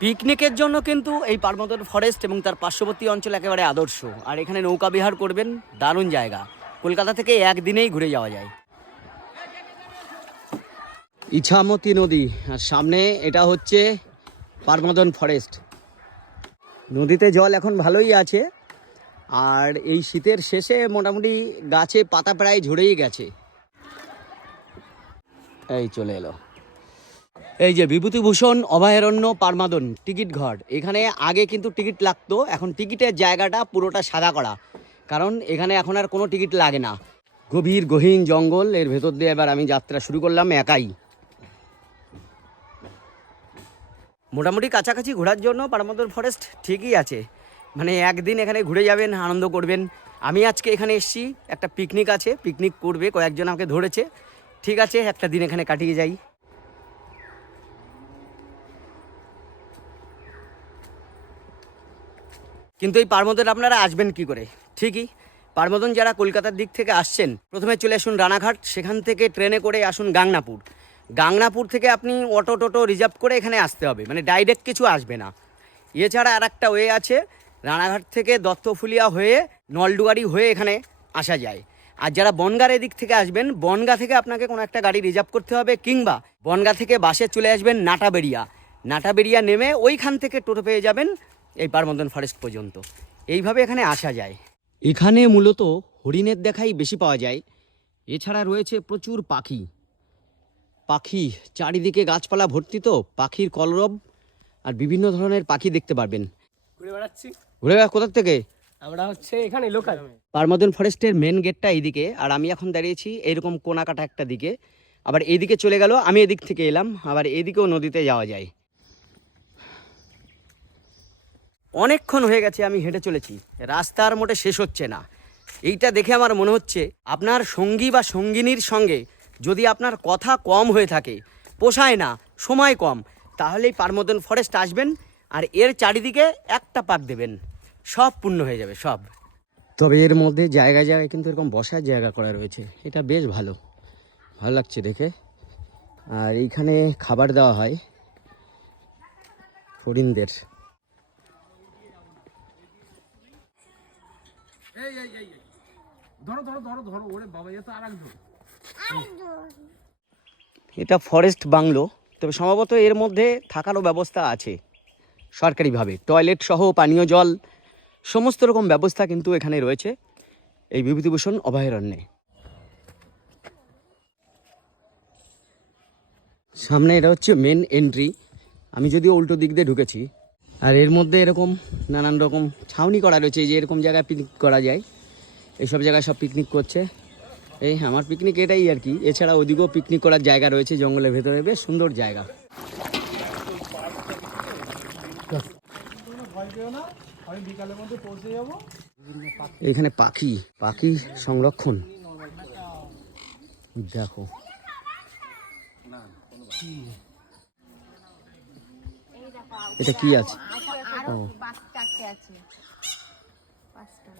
পিকনিকের জন্য কিন্তু এই পারমদন ফরেস্ট এবং তার পার্শ্ববর্তী অঞ্চল একেবারে আদর্শ। আর এখানে নৌকা বিহার করবেন, দারুণ জায়গা। কলকাতা থেকে একদিনেই ঘুরে যাওয়া যায়। ইছামতি নদী, আর সামনে এটা হচ্ছে পারমদন ফরেস্ট নদীতে জল এখন ভালোই আছে, আর এই শীতের শেষে মোটামুটি গাছে পাতা প্রায় ঝরেই গেছে। এই চলে এলো। এই যে বিভূতিভূষণ, অভয়ারণ্য, পারমাদন, টিকিট ঘর। এখানে আগে কিন্তু টিকিট লাগতো, এখন টিকিটের জায়গাটা পুরোটা সাদা করা। কারণ এখানে এখন আর কোনো টিকিট লাগে না। গভীর, গহীন জঙ্গল, এর ভেতর দিয়ে এবার আমি যাত্রা শুরু করলাম একাই। মোটামুটি কাছাকাছি ঘোরার জন্য পারমাদন ফরেস্ট ঠিকই আছে। মানে একদিন এখানে ঘুরে যাবেন, আনন্দ করবেন। আমি আজকে এখানে এসেছি, একটা পিকনিক আছে পিকনিক করবে, কয়েকজন আমাকে ধরেছে। ঠিক আছে, একটা দিন এখানে কাটিয়ে যাই। কিন্তু এই পারমদন আপনারা আসবেন কি করে? ঠিকই। পারমদন যারা কলকাতার দিক থেকে আসছেন, প্রথমে চলে আসুন রানাঘাট, সেখান থেকে ট্রেনে করে আসুন গাংনাপুর। গাংনাপুর থেকে আপনি অটো টোটো রিজার্ভ করে এখানে আসতে হবে মানে ডাইরেক্ট কিছু আসবে না। এছাড়া আর একটা ওয়ে আছে, রানাঘাট থেকে দত্তফুলিয়া হয়ে নলডুয়ারি হয়ে এখানে আসা যায়। আর যারা বনগার এদিক থেকে আসবেন, বনগা থেকে আপনাকে কোনো একটা গাড়ি রিজার্ভ করতে হবে কিংবা বনগা থেকে বাসে চলে আসবেন নাটাবেরিয়া নাটাবেরিয়া নেমে ওইখান থেকে টোটো পেয়ে যাবেন এই পারমন্দন ফরেস্ট পর্যন্ত। এইভাবে এখানে আসা যায়। এখানে মূলত হরিণের দেখাই বেশি পাওয়া যায়। এছাড়া রয়েছে প্রচুর পাখি। পাখি চারিদিকে গাছপালা ভর্তি তো পাখির কলরব আর বিভিন্ন ধরনের পাখি দেখতে পারবেন। ঘুরে বেড়াচ্ছি। ঘুরে কোথার থেকে? আমরা হচ্ছে এখানে লোকাল পারমদন ফরেস্টের মেন গেটটা এইদিকে আর আমি এখন দাঁড়িয়েছি এইরকম কোনাকাটা একটা দিকে। আবার এইদিকে চলে গেল আমি এদিক থেকে এলাম আবার এদিকেও নদীতে যাওয়া যায়। অনেকক্ষণ হয়ে গেছে আমি হেঁটে চলেছি। রাস্তার মোটে শেষ হচ্ছে না। এইটা দেখে আমার মনে হচ্ছে, আপনার সঙ্গী বা সঙ্গিনীর সঙ্গে যদি আপনার কথা কম হয়ে থাকে, পোষায় না, সময় কম, তাহলেই পারমদন ফরেস্ট আসবেন আর এর চারিদিকে একটা পাক দেবেন। সব পূর্ণ হয়ে যাবে, সব। তবে এর মধ্যে জায়গায় জায়গায় কিন্তু এরকম বসার জায়গা করা রয়েছে। এটা বেশ ভালো। ভালো লাগছে দেখে। আর এইখানে খাবার দেওয়া হয় হরিণদের এটা ফরেস্ট বাংলো, তবে সম্ভবত এর মধ্যে থাকারও ব্যবস্থা আছে সরকারিভাবে। টয়লেট সহ পানীয় জল, সমস্ত রকম ব্যবস্থা কিন্তু এখানে রয়েছে। এই বিভূতিভূষণ অভয়ারণ্যে। সামনে এটা হচ্ছে মেন এন্ট্রি আমি যদিও উল্টো দিক দিয়ে ঢুকেছি আর এর মধ্যে এরকম নানান রকম ছাউনি করা রয়েছে যে এরকম জায়গায় পিকনিক করা যায়। এইসব জায়গায় সব পিকনিক করছে। এই আমার পিকনিক এটাই আর কি। এছাড়া ওদিকেও পিকনিক করার জায়গা রয়েছে, জঙ্গলের ভেতরে। বেশ সুন্দর জায়গা। এখানে পাখি পাখি সংরক্ষণ। দেখো। এটা কি আছে? ও। পাঁচ চারটে আছে। পাঁচটা।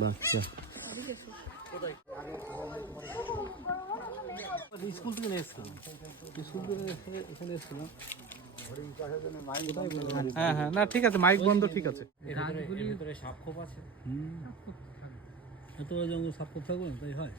বাচ্চা। স্কুল থেকে নিয়ে এসেছিলাম। স্কুল থেকে এখানে এসেছিলাম। হ্যাঁ হ্যাঁ না ঠিক আছে মাইক বন্ধ ঠিক আছে। ভিতরে সাপ খোপ আছে এত জঙ্গল সাপ খোপ থাকবে তাই হয়?